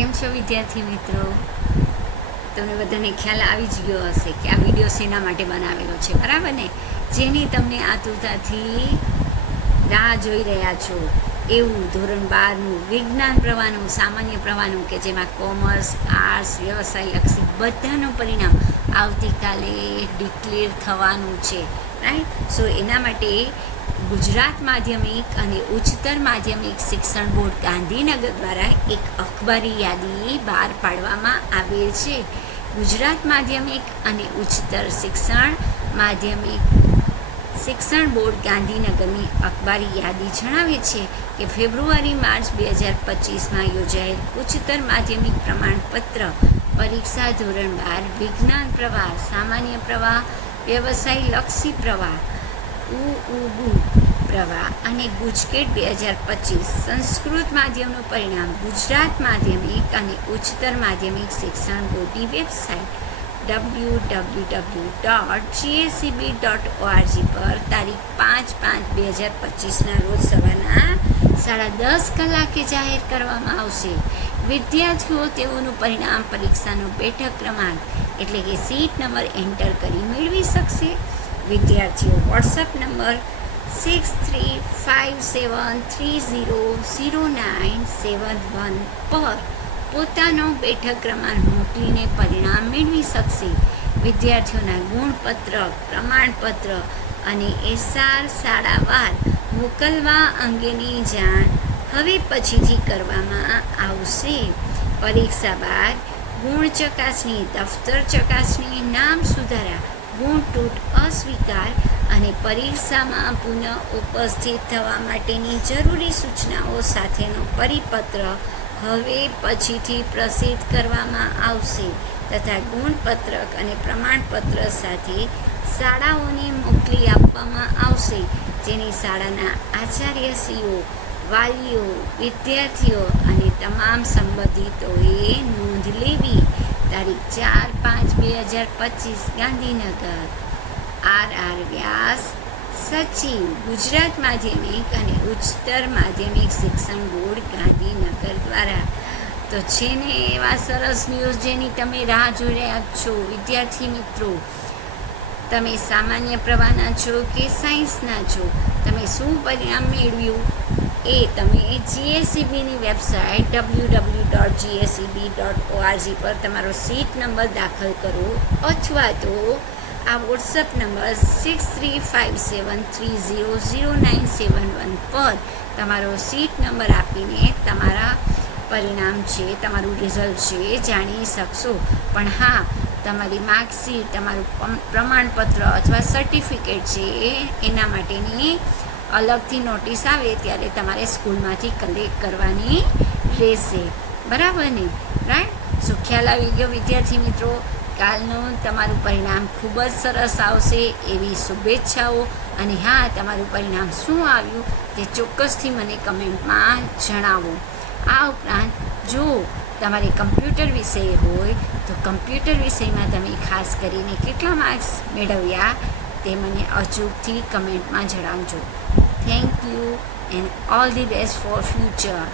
કેમ છો વિદ્યાર્થી મિત્રો? તમને બધાને ખ્યાલ આવી જ ગયો હશે કે આ વિડીયો શેના માટે બનાવેલો છે, બરાબર ને? જેની તમને આતુરતાથી રાહ જોઈ રહ્યા છો એવું ધોરણ 12નું વિજ્ઞાન પ્રવાહનું, સામાન્ય પ્રવાહનું, કે જેમાં કોમર્સ, આર્ટ્સ, વ્યવસાયલક્ષી બધાનું પરિણામ આવતીકાલે ડિક્લેર થવાનું છે, રાઈટ? સો એના માટે ગુજરાત માધ્યમિક અને ઉચ્ચતર માધ્યમિક શિક્ષણ બોર્ડ ગાંધીનગર દ્વારા એક અખબારી યાદી બહાર પાડવામાં આવેલ છે. ગુજરાત માધ્યમિક અને ઉચ્ચતર શિક્ષણ બોર્ડ ગાંધીનગરની અખબારી યાદી જણાવે છે કે ફેબ્રુઆરી-માર્ચ 2025માં યોજાયેલ ઉચ્ચતર માધ્યમિક પ્રમાણપત્ર પરીક્ષા ધોરણ 12 વિજ્ઞાન પ્રવાહ, સામાન્ય પ્રવાહ, વ્યવસાયલક્ષી પ્રવાહ, ઉઉબુ પ્રવાહ અને ગુજકેટ 2025 સંસ્કૃત માધ્યમનું પરિણામ ગુજરાત માધ્યમિક અને ઉચ્ચતર માધ્યમિક શિક્ષણ બોર્ડની વેબસાઇટ www.gaseb.org પર તારીખ 5/5/2025ના રોજ સવારના 10:30 કલાકે જાહેર કરવામાં આવશે. વિદ્યાર્થીઓ તેઓનું પરિણામ પરીક્ષાનો બેઠક ક્રમાંક એટલે કે સીટ નંબર એન્ટર કરી મેળવી શકશે. વિદ્યાર્થીઓ વોટ્સઅપ નંબર 6357300971 પર પોતાનો બેઠક ક્રમાંક મોકલીને પરિણામ મેળવી શકશે. વિદ્યાર્થીઓના ગુણપત્રક, પ્રમાણપત્ર અને એસઆર શાળાવાર મોકલવા અંગેની જાણ હવે પછીથી કરવામાં આવશે. પરીક્ષા બાદ ગુણ ચકાસણી, દફતર ચકાસણી, નામ સુધારા, ગુણ તૂટ અસ્વીકાર અને પરીક્ષામાં પુનઃ ઉપસ્થિત થવા માટેની જરૂરી સૂચનાઓ સાથેનો પરિપત્ર હવે પછીથી પ્રસિદ્ધ કરવામાં આવશે તથા ગુણપત્રક અને પ્રમાણપત્ર સાથે શાળાઓને મોકલી આપવામાં આવશે, જેની શાળાના આચાર્યશ્રીઓ, વાલીઓ, વિદ્યાર્થીઓ અને તમામ સંબંધિતોએ નોંધ લેવી. તારીખ 4/5/2025 ગાંધીનગર. R.R. વ્યાસ, સચિવ, ગુજરાત માધ્યમિક અને ઉચ્ચતર માધ્યમિક શિક્ષણ બોર્ડ ગાંધીનગર દ્વારા. તો છે ને એવા સરસ ન્યૂઝ જેની તમે રાહ જોઈ રહ્યા છો વિદ્યાર્થી મિત્રો. તમે સામાન્ય પ્રવાહના છો કે સાયન્સના છો, તમે શું પરિણામ મેળવ્યું એ તમે GSEBની વેબસાઇટ www.gaseb.org પર તમારો સીટ નંબર દાખલ કરો અથવા તો આ વોટ્સઅપ નંબર 6357300971 પર તમારો સીટ નંબર આપીને તમારા પરિણામ છે, તમારું રિઝલ્ટ છે જાણી શકશો. પણ હા, તમારી માર્કશીટ, તમારું પ્રમાણપત્ર અથવા સર્ટિફિકેટ છે એના માટેની અલગથી નોટિસ આવે ત્યારે તમારે સ્કૂલમાંથી કલેક્ટ કરવાની રહેશે, બરાબર ને? રાઈટ? સો ખ્યાલ આવી ગયો વિદ્યાર્થી મિત્રો. કાલનું તમારું પરિણામ ખૂબ જ સરસ આવશે એવી શુભેચ્છાઓ. અને હા, તમારું પરિણામ શું આવ્યું તે ચોક્કસથી મને કમેન્ટમાં જણાવો. આ ઉપરાંત જો તમારે કમ્પ્યુટર વિષય હોય તો કમ્પ્યુટર વિષયમાં તમે ખાસ કરીને કેટલા માર્ક્સ મેળવ્યા તે મને અચૂકથી કમેન્ટમાં જણાવજો. Thank you and all the best for future.